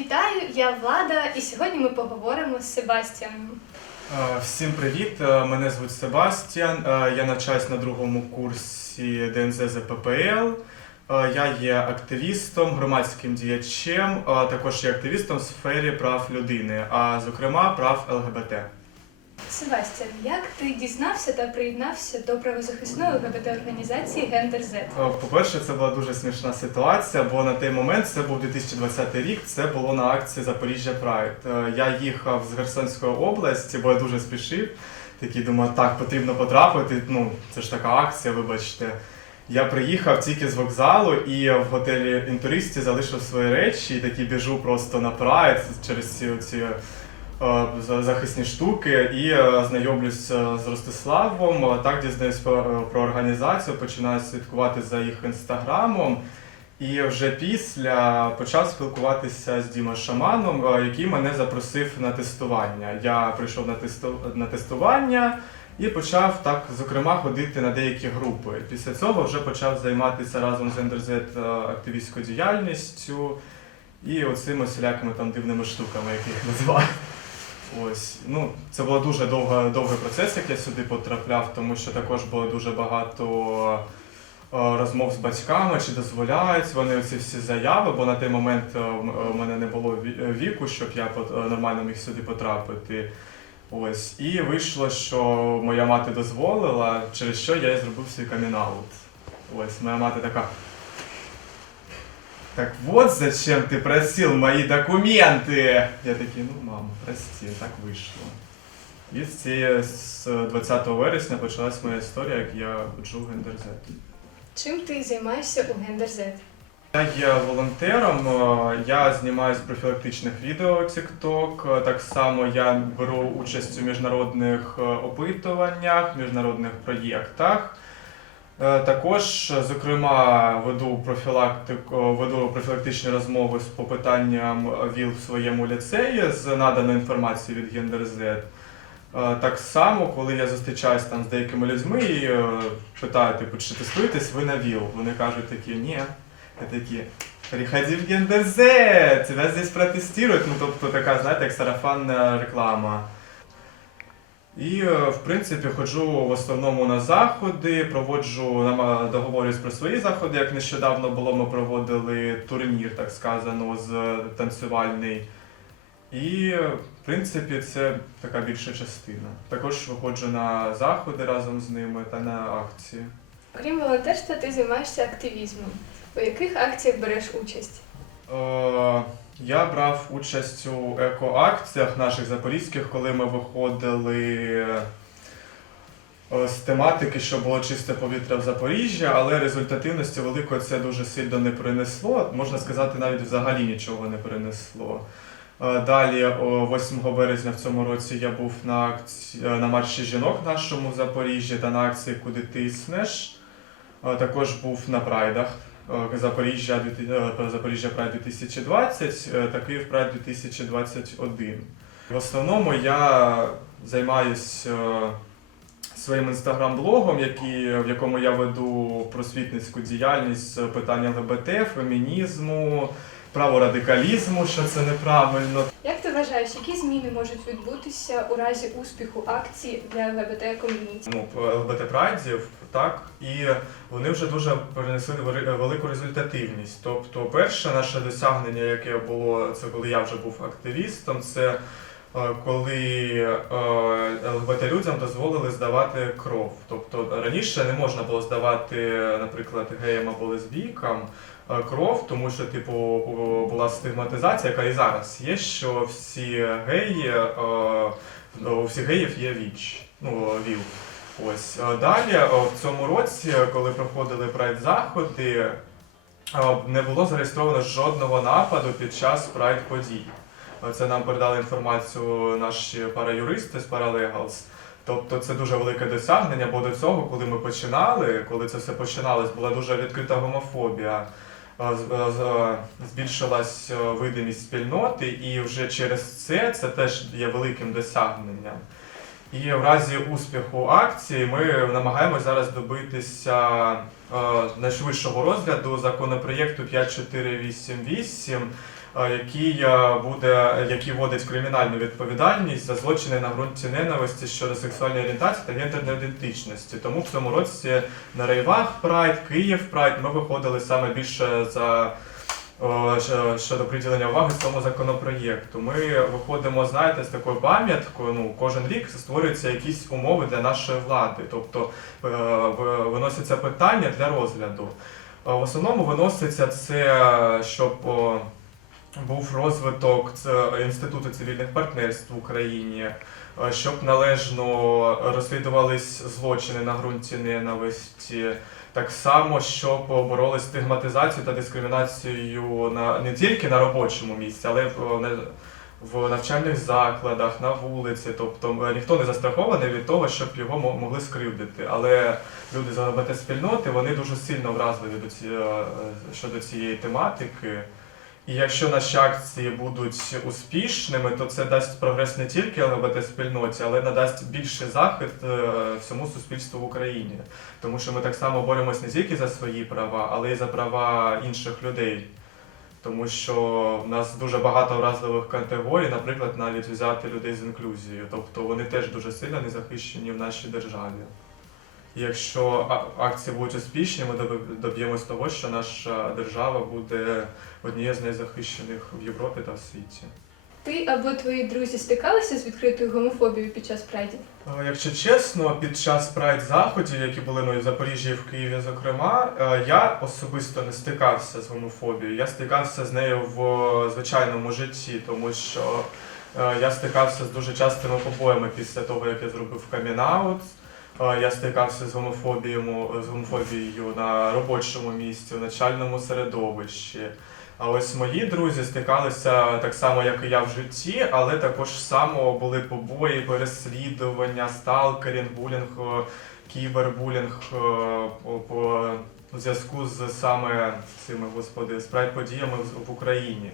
Вітаю, я Влада, і сьогодні ми поговоримо з Себастьяном. Е, Всім привіт! Е, Мене звуть Себастьян. Е, Я навчаюсь на другому курсі ДНЗ ЗППЛ. Я є активістом, громадським діячем, а також є активістом в сфері прав людини, а зокрема прав ЛГБТ. Себастьян, як ти дізнався та приєднався до правозахисної ЛГБТ організації Гендер Z? Е, По-перше, це була дуже смішна ситуація, бо на той момент це був 2020 рік. Це було на акції Запоріжжя Прайд. Е, Я їхав з Херсонської області, бо я дуже спішив. Такий думаю, так, потрібно потрапити. Ну, це ж така акція, вибачте. Я приїхав тільки з вокзалу і в готелі інтуристі залишив свої речі і такий біжу просто на прайд через ці, ці за- захисні штуки і е, знайомлюсь е, з Ростиславом. Е, Так дізнаюсь про, е, організацію, починаю слідкувати за їх інстаграмом. І вже після почав спілкуватися з Дімою Шаманом, е, який мене запросив на тестування. Я прийшов на, тесту, на тестування і почав так, зокрема, ходити на деякі групи. Після цього вже почав займатися разом з е, активістською діяльністю і оцими всілякими там дивними штуками, які їх називають. Ось, ну, це був дуже довга, довгий процес, як я сюди потрапляв, тому що також було дуже багато е, розмов з батьками, чи дозволяють вони ці всі заяви, бо на той момент е, е, у мене не було віку, щоб я нормально міг сюди потрапити. Ось, і вийшло, що моя мати дозволила, через що я і зробив свій камінаут. Ось, моя мати така. Так вот зачем ты просил мои документы. Я такий, ну мамо, прости, так вийшло. І з цієї з 20 вересня почалась моя історія, як я вчу гендерзет. Чим ти займаєшся у Гендер Z? Я є волонтером, я знімаю з профілактичних відео TikTok. Так само я беру участь у міжнародних опитуваннях, міжнародних проєктах. Е, Також, е, зокрема, веду профілактику, веду профілактичні розмови з по питанням ВІЛ в своєму ліцеї з наданою інформацією від GenderZ. Е, Так само, коли я зустрічаюсь там з деякими людьми і е, питаю, типу, чи тестуєтесь ви на ВІЛ? Вони кажуть такі, ні. Я такі, приходи в Гендерз, тебя здесь протестують. Ну, тобто така, знаєте, як сарафанна реклама. І, е, в принципі, ходжу в основному на заходи, проводжу договорюсь про свої заходи. Як нещодавно було, ми проводили турнір, так сказано, з танцювальний. І, е, в принципі, це така більша частина. Також виходжу на заходи разом з ними та на акції. Окрім волонтерства, ти займаєшся активізмом. У яких акціях береш участь? Е, Я брав участь у екоакціях наших запорізьких, коли ми виходили е, з тематики, що було чисте повітря в Запоріжжі, але результативності великої це дуже сильно не принесло. Можна сказати, навіть взагалі нічого не принесло. Е, Далі, 8 березня в цьому році я був на акції, на марші жінок в нашому Запоріжжі та на акції Куди тиснеш. Е, Також був на прайдах. Е, Запоріжжя, 2000 е, Запоріжжя Прайд 2020 е, та Київ Прайд 2021. В основному я займаюся своїм інстаграм-блогом, в якому я веду просвітницьку діяльність з питань ЛГБТ, фемінізму, праворадикалізму, що це неправильно. Як ти вважаєш, які зміни можуть відбутися у разі успіху акцій для ЛГБТ ком'юніті? ну, ЛГБТ прайдів, так, і вони вже дуже принесли велику результативність. Тобто, перше наше досягнення, яке було, це коли я вже був активістом, це е, коли е, ЛГБТ людям дозволили здавати кров. Тобто раніше не можна було здавати, наприклад, геям або лесбійкам е, кров, тому що типу була стигматизація, яка і зараз є, що всі геї, у всіх геїв є віч, ну віл. Ось е, далі е, в цьому році, коли проходили прайд заходи, е, не було зареєстровано жодного нападу під час прайд подій. Е, Це нам передали інформацію наші параюристи з Paralegals. Тобто це дуже велике досягнення, бо до цього, коли ми починали, коли це все починалось, була дуже відкрита гомофобія. Е, е, е, Збільшилась е, видимість спільноти, і вже через це це теж є великим досягненням. І в разі успіху акції ми намагаємося зараз добитися е, найшвидшого розгляду законопроєкту 5488 е, який е, буде, який вводить кримінальну відповідальність за злочини на ґрунті ненависті щодо сексуальної орієнтації та гендерної ідентичності. Тому в цьому році на рейвах Прайд, Київ Прайд ми виходили саме більше за щодо приділення уваги цьому законопроєкту. Ми виходимо, знаєте, з такою пам'яткою. Ну, кожен рік створюються якісь умови для нашої влади, тобто е, виносяться питання для розгляду. Е, В основному виноситься це, щоб був розвиток інституту цивільних партнерств в Україні, е, щоб належно розслідувались злочини на ґрунті ненависті. Так само, щоб боролись стигматизацію та дискримінацією на не тільки на робочому місці, але в, в навчальних закладах, на вулиці. Тобто ніхто не застрахований від того, щоб його мо- могли скривдити. Але люди з ЛГБТ спільноти вони дуже сильно вразливі до ці, е, щодо цієї тематики. І якщо наші акції будуть успішними, то це дасть прогрес не тільки ЛГБТ спільноті, але надасть більший захист е, всьому суспільству в Україні. Тому що ми так само боремось не тільки за свої права, але й за права інших людей. Тому що в нас дуже багато вразливих категорій, наприклад, навіть взяти людей з інклюзією. Тобто вони теж дуже сильно не захищені в нашій державі. Якщо акції будуть успішні, ми доб'ємось того, що наша держава буде однією з найзахищених в Європі та в світі. Ти або твої друзі стикалися з відкритою гомофобією під час прайдів? Якщо чесно, під час прайд заходів, які були ну, в Запоріжжі і в Києві, зокрема, е, я особисто не стикався з гомофобією. Я стикався з нею в е, звичайному житті, тому що е, я стикався з дуже частими побоями після того, як я зробив камінаут. Я стикався з гомофобією, з гомофобією на робочому місці, в начальному середовищі. А ось мої друзі стикалися так само, як і я в житті, але також само були побої, переслідування, сталкерінг, булінг, е, кібербулінг е, по, зв'язку з саме цими господи спрайт подіями в Україні.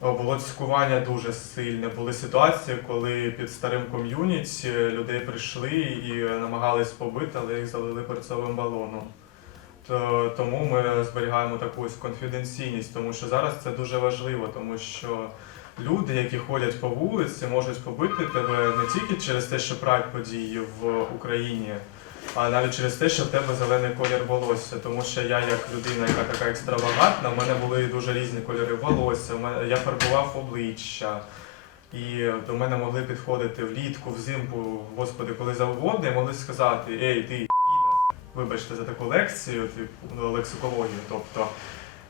Було цькування дуже сильне. Були ситуації, коли під старим ком'юніті людей прийшли і намагались побити, але їх залили перцовим балоном. То- Тому ми зберігаємо таку конфіденційність, тому що зараз це дуже важливо, тому що люди, які ходять по вулиці, можуть побити тебе не тільки через те, що прайд події в Україні, а навіть через те, що в тебе зелений колір волосся. Тому що я, як людина, яка така екстравагантна, в мене були дуже різні кольори волосся. Я фарбував обличчя. І до мене могли підходити влітку, взимку, господи, коли завгодно, і могли сказати, ей, ти вибачте за таку лекцію, типу ну, лексикологію. Тобто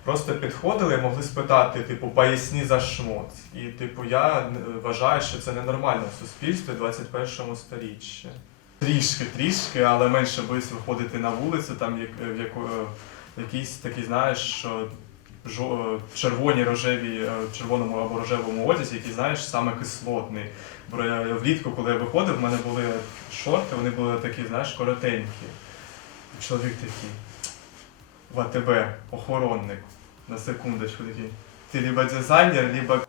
просто підходили і могли спитати, типу, поясні за шмот. І типу, я е, вважаю, що це ненормально в суспільстві 21 сторіччі. Трішки, трішки, але менше боюсь виходити на вулицю, там як, в яку, е, якийсь такий, знаєш, що жо- червоні рожеві, е, в червоному або рожевому одязі, який, знаєш, саме кислотний. Бо влітку, коли я виходив, в мене були шорти, вони були такі, знаєш, коротенькі. Чоловік такий. В АТБ, охоронник. На секундочку такий. Ти либо дизайнер, либо піда.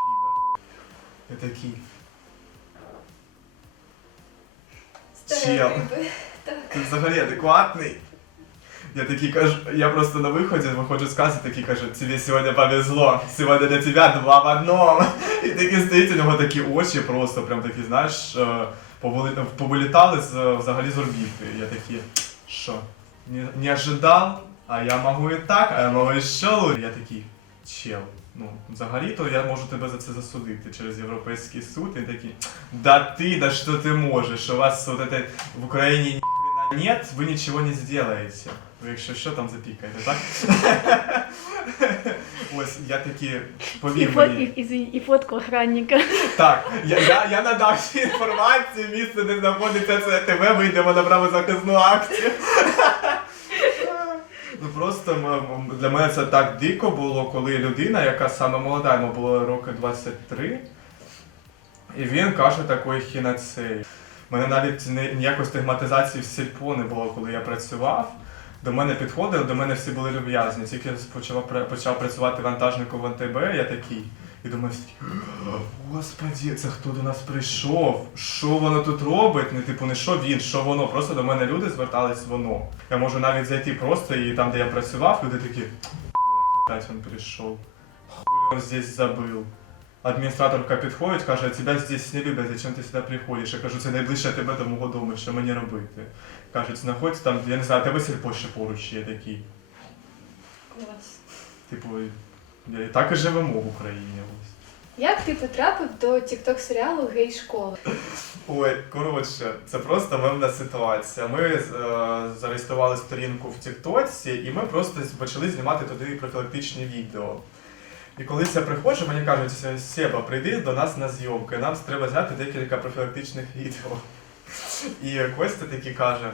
Я такий. Так. Ти взагалі адекватний. Я такий кажу, я просто на виході виходжу з каси, такий кажу, тобі сьогодні повезло, сьогодні для тебе два в одному. І такий стоїть, у нього такі очі просто, прям такі, знаєш, е, повилітали з, взагалі з орбіти. Я такий, що, не, не ожидав, а я можу і так, а я можу ще лучше. Я такий, чел. Ну, взагалі-то я можу тебе за це засудити через Європейський суд. І такий, да ти, да що ти можеш? У вас вот это в Україні ні хрена нет, ви нічого не сделаете. Ви якщо що там запікаєте, так? Ось я такі, фот, мені. и, извини, и фотку охранника. Так, я, я, я надав всю інформацію, місце, де знаходиться це ТВ, вийдемо на правозахисну акцію. Ну просто для мене це так дико було, коли людина, яка саме молода, йому було роки 23, і він каже такої хінацеї. Мене навіть ніякої стигматизації в сільпо не було, коли я працював. До мене підходили, до мене всі були люб'язні. Тільки я почав, пра- почав працювати вантажником в НТБ, я такий. І думаю, господі, це хто до нас прийшов? Що воно тут робить? Не типу, не що він, що воно. Просто до мене люди звертались воно. Я можу навіть зайти просто і там, де я працював, люди такі, опять він прийшов. Хуй он здесь забыл. Адміністраторка підходить, каже, тебе здесь не люблять, зачем ти сюди приходиш? Я кажу, це найближче тебе до мого дому, що мені робити? Кажуть, знаходься там, я не знаю, тебе сільпо ще поруч є такий. Клас. Типу, так і живемо в Україні. Як ти потрапив до тікток серіалу Гей школа? Ой, коротше, це просто мемна ситуація. Ми е, зареєстрували сторінку в Тіктоці, і ми просто почали знімати туди профілактичні відео. І коли я приходжу, мені кажуть, Себа, прийди до нас на зйомки, нам треба зняти декілька профілактичних відео. І Костя такий каже: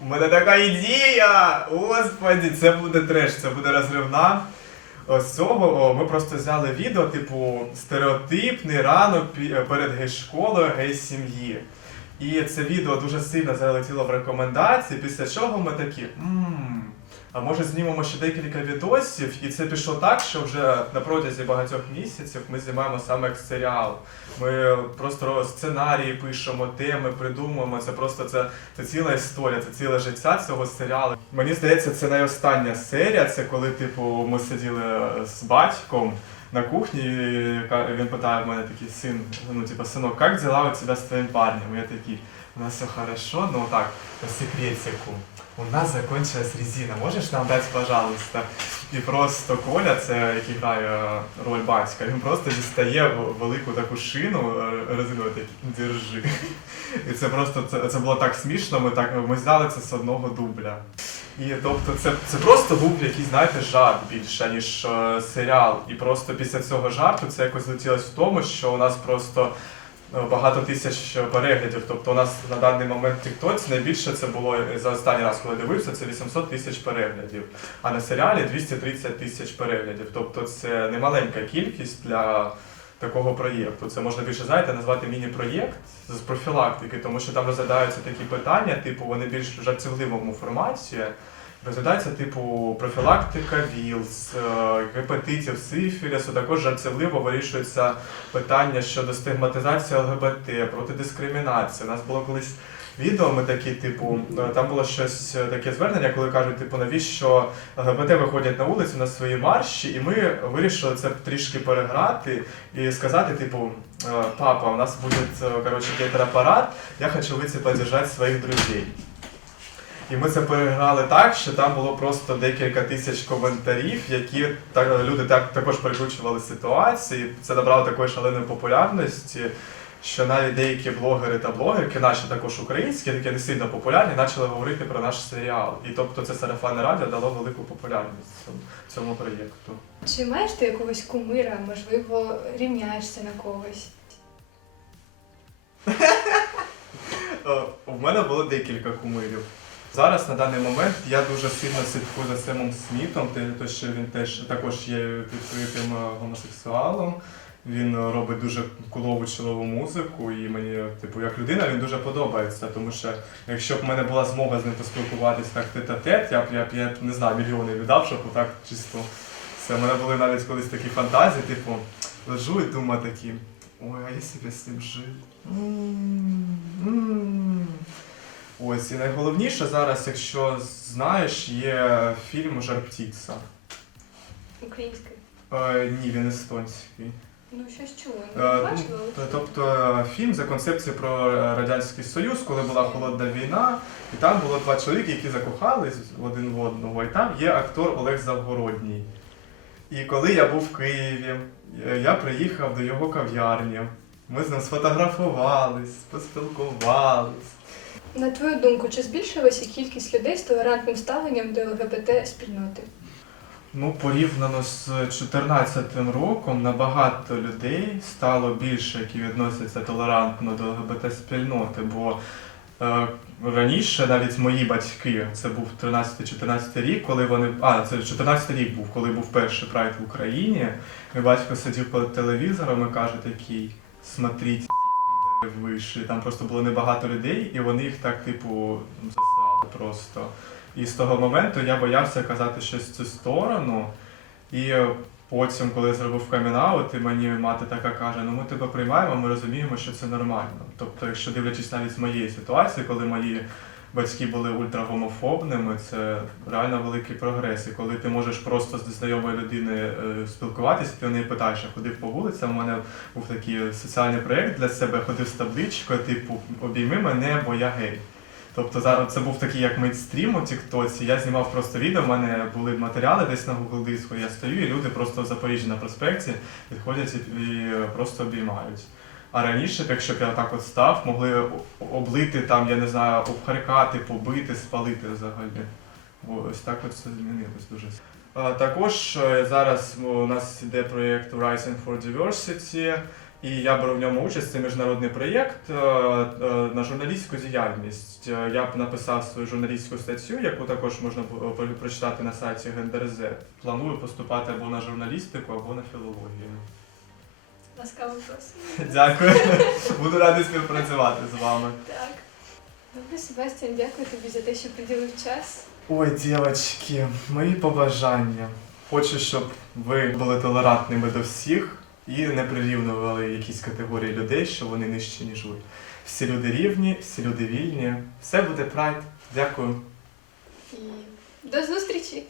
у мене така ідея! Господи, це буде треш, це буде розривна. З цього ми просто взяли відео, типу, стереотипний ранок перед гей-школою гей-сім'ї. І це відео дуже сильно залетіло в рекомендації, після чого ми такі. «Ммм, а може знімемо ще декілька відосів, і це пішло так, що вже на протязі багатьох місяців ми знімаємо саме як серіал. Ми просто сценарії пишемо, теми придумуємо. Це просто це, це ціла історія, це ціле життя цього серіалу. Мені здається, це найостання серія. Це коли, типу, ми сиділи з батьком на кухні, і він питає в мене такий син, ну типу, синок, як дела у тебе з твоїм парнем? Я такий, у нас все хорошо, ну так, по секретику. У нас закончилась резина, можеш нам дати, пожалуйста? І просто Коля, це який грає роль батька, він просто дістає велику таку шину е, резинову, такий, держи. І це просто це, це було так смішно. Ми так ми зняли це з одного дубля. І тобто, це, це просто був якийсь, знаєте, жарт більше, ніж е, серіал. І просто після цього жарту це якось летілось в тому, що у нас просто е, багато тисяч переглядів. Тобто у нас на даний момент в TikTok найбільше це було е, за останній раз, коли дивився, це 800 тисяч переглядів. А на серіалі 230 тисяч переглядів. Тобто це немаленька кількість для такого проєкту. Це можна більше знаєте назвати міні-проєкт з профілактики, тому що там розглядаються такі питання, типу вони більш в жартівливому форматі. Розглядається типу профілактика ВІЛС, е, гепатитів, сифілісу, також жартівливо вирішується питання щодо стигматизації ЛГБТ, проти дискримінації. У нас було колись відео, ми такі, типу, е, там було щось е, таке звернення, коли кажуть, типу, навіщо ЛГБТ виходять на вулицю на свої марші, і ми вирішили це трішки переграти і сказати, типу, папа, у нас буде е, коротше гетерапарат, я хочу вийти поддержать своїх друзей. І ми це переграли так, що там було просто декілька тисяч коментарів, які так, люди так, також перекручували ситуації. Це набрало такої шаленої популярності, що навіть деякі блогери та блогерки, наші також українські, такі не сильно популярні, почали говорити про наш серіал. І тобто це сарафанне радіо дало велику популярність цьому, цьому проєкту. Чи маєш ти якогось кумира, можливо, рівняєшся на когось? Е, У мене було декілька кумирів. Зараз на даний момент я дуже сильно слідкую за Семом Смітом, те- що він теж також є відкритим е, гомосексуалом. Він робить дуже кулову чолову музику, і мені, типу, як людина, він дуже подобається. Тому що якщо б в мене була змога з ним поспілкуватись так тет-а-тет, я б я б я не знаю, мільйони віддав, щоб отак чисто. Все, у мене були навіть колись такі фантазії, типу, лежу і думаю такі, ой, а я з ним жив? Ось, і найголовніше зараз, якщо знаєш, є фільм Жар птиця. Українською? Е, ні, він естонський. Ну, щось чула. Е, Не ну, бачила. т- Тобто е, фільм за концепцією про е, Радянський Союз, коли була холодна війна, і там було два чоловіки, які закохались один в одного. І там є актор Олег Завгородній. І коли я був в Києві, е, я приїхав до його кав'ярні. Ми з ним сфотографувались, поспілкувались. На твою думку, чи збільшилася кількість людей з толерантним ставленням до ЛГБТ спільноти? Ну, порівняно з 2014 роком набагато людей стало більше, які відносяться толерантно до ЛГБТ-спільноти, бо е, раніше навіть мої батьки, це був 13-14 рік, коли вони. А, це 14 рік був, коли був перший прайд в Україні. Мій батько сидів перед телевізором і каже такий: підари вийшли. Там просто було небагато людей, і вони їх так, типу, засрали просто. І з того моменту я боявся казати щось в цю сторону. І потім, коли я зробив камінаут, і мені мати така каже: ну ми тебе приймаємо, ми розуміємо, що це нормально. Тобто, якщо дивлячись навіть з моєї ситуації, коли мої батьки були ультрагомофобними, це реально великий прогрес. І коли ти можеш просто з незнайомою людиною е, спілкуватися, ти в неї питаєш, а ходив по вулицям. У мене був такий соціальний проєкт для себе, ходив з табличкою, типу, обійми мене, бо я гей. Тобто зараз це був такий як мейнстрім у Тіктоці. Я знімав просто відео, в мене були матеріали десь на Google диску. Я стою, і люди просто в Запоріжжі на проспекті підходять і, і просто обіймають. А раніше, якщо б я так от став, могли облити там, я не знаю, обхаркати, побити, спалити взагалі. Ось так от все змінилось дуже. Також е, зараз у нас йде проєкт Rising for Diversity, і я беру в ньому участь. Це міжнародний проєкт е, е, на журналістську діяльність. Е, Я написав свою журналістську статтю, яку також можна прочитати на сайті Гендерз. Планую поступати або на журналістику, або на філологію. Ласкаво просимо. Дякую. Буду радий співпрацювати з вами. Так. Добре, Себастьян, дякую тобі за те, що приділив час. Ой, дівчатки, мої побажання. Хочу, щоб ви були толерантними до всіх і не прирівнювали якісь категорії людей, що вони нижчі, ніж ви. Всі люди рівні, всі люди вільні. Все буде прайд. Дякую. І до зустрічі!